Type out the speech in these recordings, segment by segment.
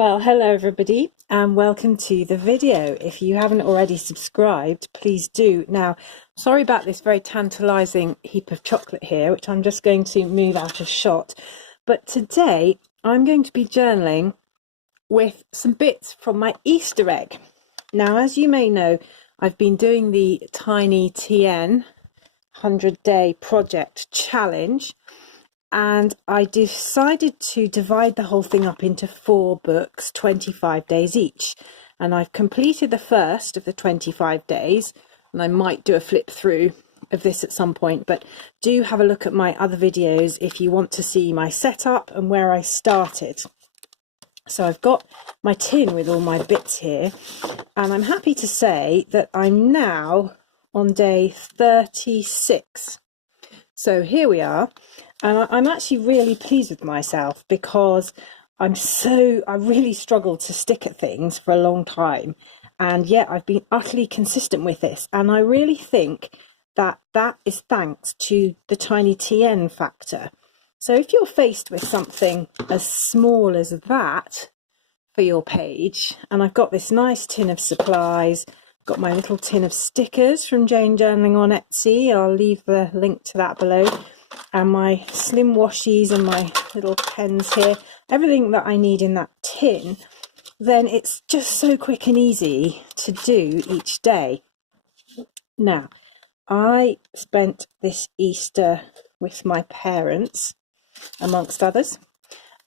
Well, hello everybody, and welcome to the video. If you haven't already subscribed, please do. Now, sorry about this very tantalizing heap of chocolate here, which I'm just going to move out of shot. But today I'm going to be journaling with some bits from my Easter egg. Now, as you may know, I've been doing the Tiny TN 100-day project challenge, and I decided to divide the whole thing up into 4 books, 25 days each. And I've completed the first of the 25 days, and I might do a flip through of this at some point, but do have a look at my other videos if you want to see my setup and where I started. So I've got my tin with all my bits here, and I'm happy to say that I'm now on day 36. So here we are. And I'm actually really pleased with myself because I really struggled to stick at things for a long time. And yet I've been utterly consistent with this. And I really think that that is thanks to the Tiny TN factor. So if you're faced with something as small as that for your page, and I've got this nice tin of supplies, got my little tin of stickers from Jane Journaling on Etsy. I'll leave the link to that below. And my slim washies and my little pens here, everything that I need in that tin, then it's just so quick and easy to do each day. Now, I spent this Easter with my parents, amongst others,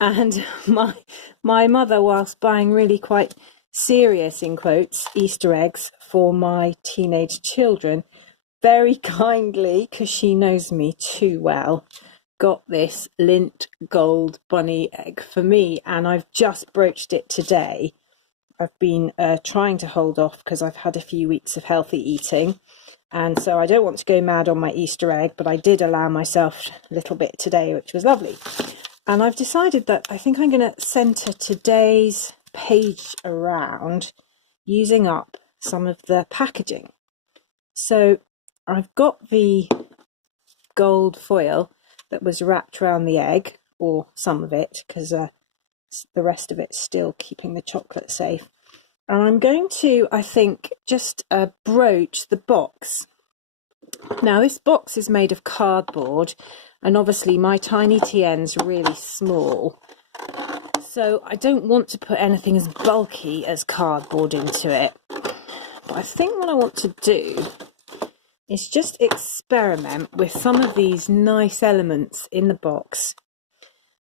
and my mother, whilst buying really quite serious, in quotes, Easter eggs for my teenage children, very kindly, because she knows me too well, got this Lindt gold bunny egg for me, and I've just broached it today. I've been trying to hold off because I've had a few weeks of healthy eating, and so I don't want to go mad on my Easter egg, but I did allow myself a little bit today, which was lovely. And I've decided that I think I'm going to centre today's page around using up some of the packaging. So I've got the gold foil that was wrapped around the egg, or some of it, because the rest of it's still keeping the chocolate safe. And I'm going to, I think, just broach the box. Now, this box is made of cardboard, and obviously my Tiny TN's really small. So I don't want to put anything as bulky as cardboard into it. But I think what I want to do is just experiment with some of these nice elements in the box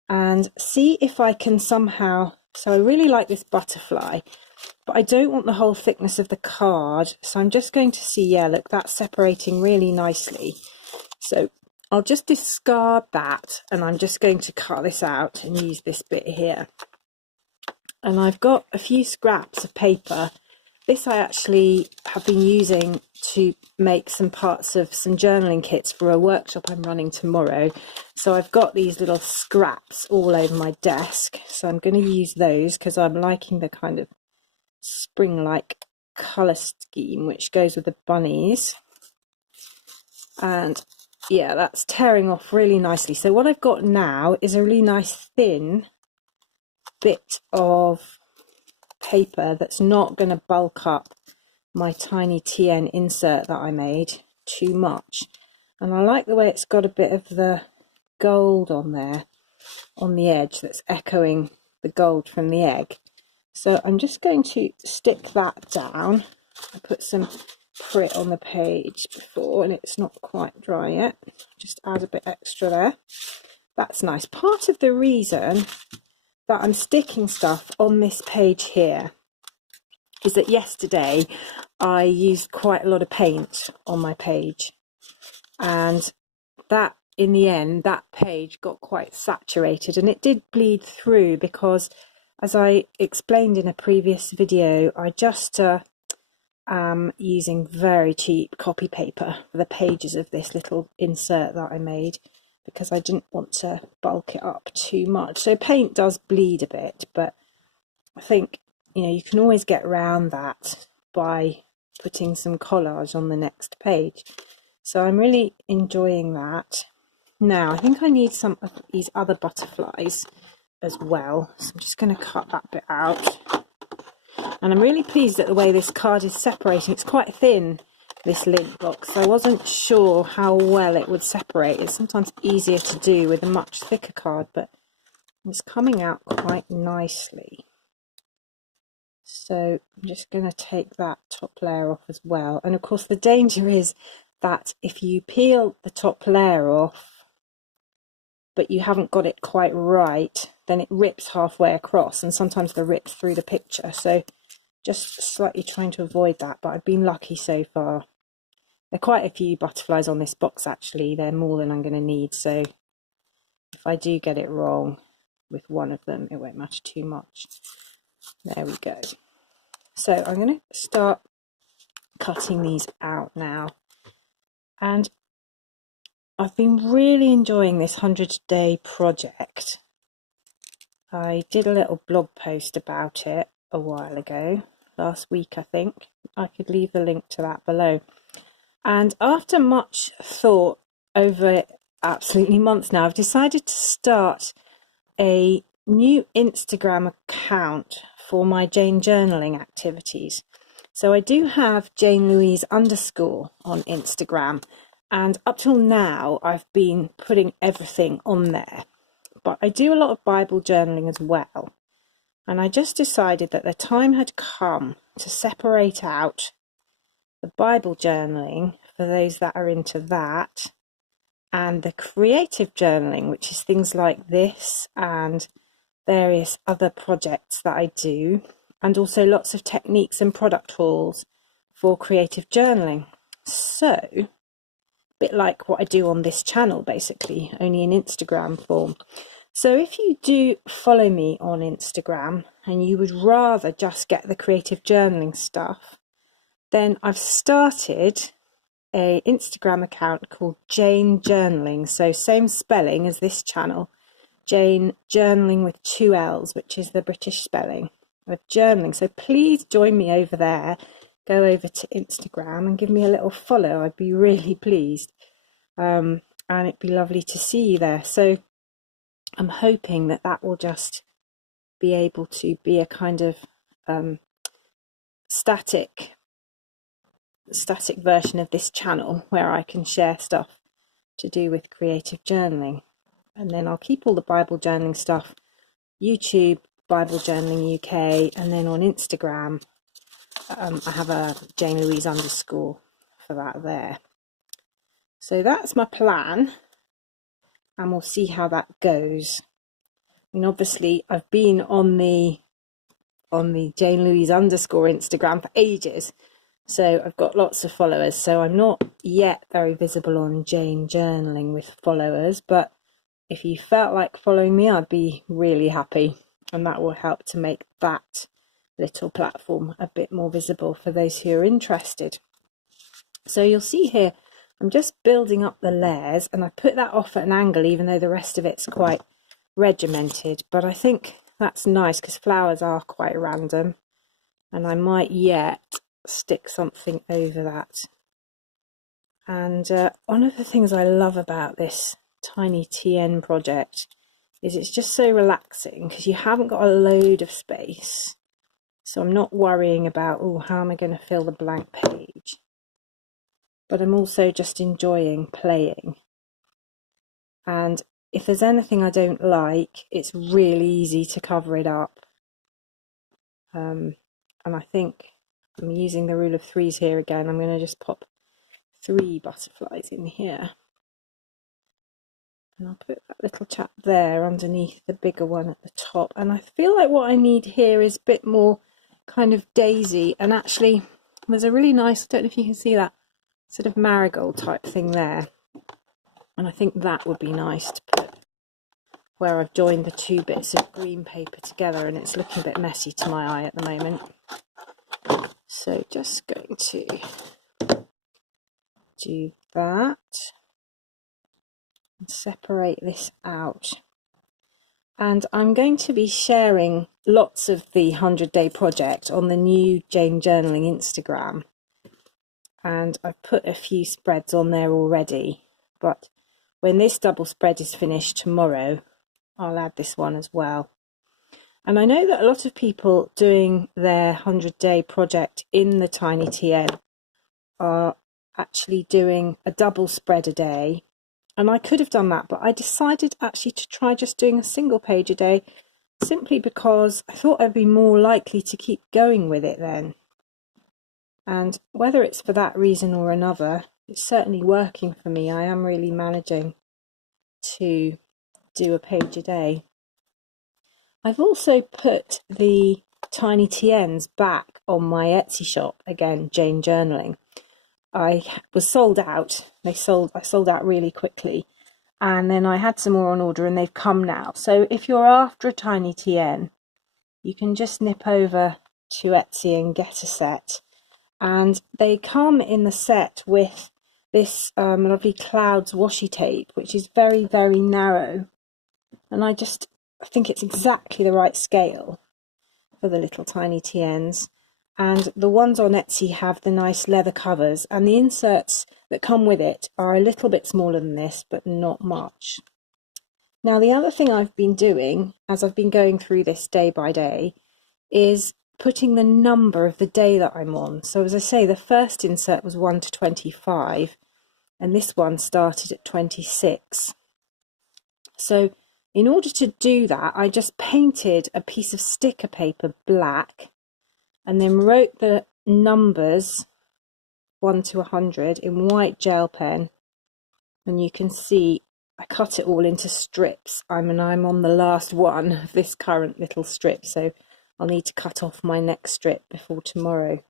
and see if I can somehow, so I really like this butterfly, but I don't want the whole thickness of the card, so I'm just going to see, yeah, look, that's separating really nicely. So I'll just discard that, and I'm just going to cut this out and use this bit here. And I've got a few scraps of paper. This I actually have been using to make some parts of some journaling kits for a workshop I'm running tomorrow. So I've got these little scraps all over my desk. So I'm going to use those because I'm liking the kind of spring-like colour scheme which goes with the bunnies. And yeah, that's tearing off really nicely. So what I've got now is a really nice thin bit of paper that's not going to bulk up my Tiny TN insert that I made too much. And I like the way it's got a bit of the gold on there on the edge that's echoing the gold from the egg. So I'm just going to stick that down. I put some Prit on the page before and it's not quite dry yet. Just add a bit extra there. That's nice. Part of the reason that I'm sticking stuff on this page here is that yesterday I used quite a lot of paint on my page, and that in the end that page got quite saturated, and it did bleed through because, as I explained in a previous video, I just am using very cheap copy paper for the pages of this little insert that I made because I didn't want to bulk it up too much. So paint does bleed a bit, but I think, you know, you can always get around that by putting some collage on the next page. So I'm really enjoying that. Now I think I need some of these other butterflies as well. So I'm just going to cut that bit out. And I'm really pleased at the way this card is separating. It's quite thin, this link box. I wasn't sure how well it would separate. It's sometimes easier to do with a much thicker card, but it's coming out quite nicely. So I'm just going to take that top layer off as well. And of course the danger is that if you peel the top layer off, but you haven't got it quite right, then it rips halfway across, and sometimes the rips through the picture. So just slightly trying to avoid that, but I've been lucky so far. There are quite a few butterflies on this box actually. They're more than I'm going to need, so if I do get it wrong with one of them, it won't matter too much. There we go. So I'm going to start cutting these out now, and I've been really enjoying this 100-day project. I did a little blog post about it a while ago, last week I think. I could leave the link to that below. And after much thought over absolutely months now, I've decided to start a new Instagram account for my Jane journaling activities. So I do have Jane Louise _ on Instagram, and up till now I've been putting everything on there. But I do a lot of Bible journaling as well. And I just decided that the time had come to separate out the Bible journaling for those that are into that, and the creative journaling, which is things like this and various other projects that I do, and also lots of techniques and product hauls for creative journaling. So, a bit like what I do on this channel basically, only in Instagram form. So if you do follow me on Instagram and you would rather just get the creative journaling stuff, then I've started a Instagram account called Jane Journaling. So same spelling as this channel, Jane Journaling with 2 L's, which is the British spelling of journaling. So please join me over there. Go over to Instagram and give me a little follow. I'd be really pleased. And it'd be lovely to see you there. So I'm hoping that that will just be able to be a kind of static version of this channel where I can share stuff to do with creative journaling. And then I'll keep all the Bible journaling stuff, YouTube, Bible Journaling UK, and then on Instagram, I have a Jane Louise _ for that there. So that's my plan, and we'll see how that goes. And obviously I've been on the Jane Louise _ Instagram for ages, so I've got lots of followers. So I'm not yet very visible on Jane Journaling with followers, but if you felt like following me, I'd be really happy, and that will help to make that little platform a bit more visible for those who are interested. So you'll see here, I'm just building up the layers, and I put that off at an angle even though the rest of it's quite regimented, but I think that's nice because flowers are quite random, and I might yet stick something over that. And one of the things I love about this tiny TN project is it's just so relaxing because you haven't got a load of space, so I'm not worrying about, oh, how am I going to fill the blank page, but I'm also just enjoying playing. And if there's anything I don't like, it's really easy to cover it up. And I think I'm using the rule of 3s here again. I'm going to just pop 3 butterflies in here. And I'll put that little chap there underneath the bigger one at the top. And I feel like what I need here is a bit more kind of daisy. And actually, there's a really nice, I don't know if you can see that, sort of marigold type thing there. And I think that would be nice to put where I've joined the 2 bits of green paper together, and it's looking a bit messy to my eye at the moment. So just going to do that and separate this out. And I'm going to be sharing lots of the 100-day project on the new Jane Journaling Instagram. And I've put a few spreads on there already, but when this double spread is finished tomorrow, I'll add this one as well. And I know that a lot of people doing their 100-day project in the TinyTN are actually doing a double spread a day. And I could have done that, but I decided actually to try just doing a single page a day, simply because I thought I'd be more likely to keep going with it then. And whether it's for that reason or another, it's certainly working for me. I am really managing to do a page a day. I've also put the TinyTNs back on my Etsy shop again, Jane Journaling. I was sold out. I sold out really quickly, and then I had some more on order, and they've come now. So if you're after a TinyTN, you can just nip over to Etsy and get a set. And they come in the set with this lovely Clouds washi tape, which is very, very narrow. And I think it's exactly the right scale for the little TinyTNs. And the ones on Etsy have the nice leather covers, and the inserts that come with it are a little bit smaller than this, but not much. Now, the other thing I've been doing as I've been going through this day by day is putting the number of the day that I'm on. So as I say, the first insert was 1 to 25, and this one started at 26. So in order to do that, I just painted a piece of sticker paper black and then wrote the numbers 1 to 100 in white gel pen. And you can see I cut it all into strips. I'm on the last one of this current little strip, so I'll need to cut off my next strip before tomorrow.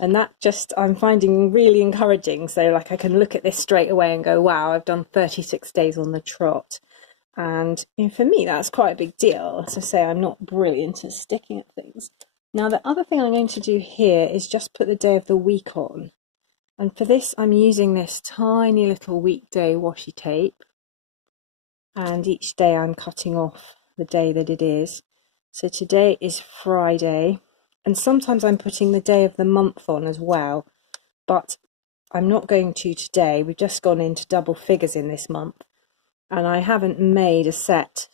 And that I'm finding really encouraging. So like I can look at this straight away and go, wow, I've done 36 days on the trot. And for me, that's quite a big deal. As I say, I'm not brilliant at sticking at things. Now, the other thing I'm going to do here is just put the day of the week on. And for this, I'm using this tiny little weekday washi tape. And each day I'm cutting off the day that it is. So today is Friday. And sometimes I'm putting the day of the month on as well. But I'm not going to today. We've just gone into double figures in this month. And I haven't made a set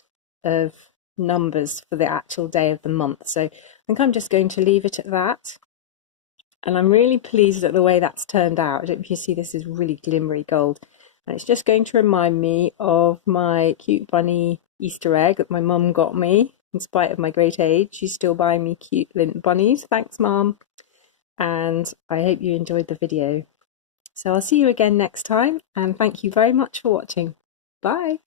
of numbers for the actual day of the month. So I think I'm just going to leave it at that. And I'm really pleased at the way that's turned out. I don't know if you see, this is really glimmery gold. And it's just going to remind me of my cute bunny Easter egg that my mum got me. In spite of my great age, she's still buying me cute lint bunnies. Thanks, Mum. And I hope you enjoyed the video. So I'll see you again next time. And thank you very much for watching. Bye.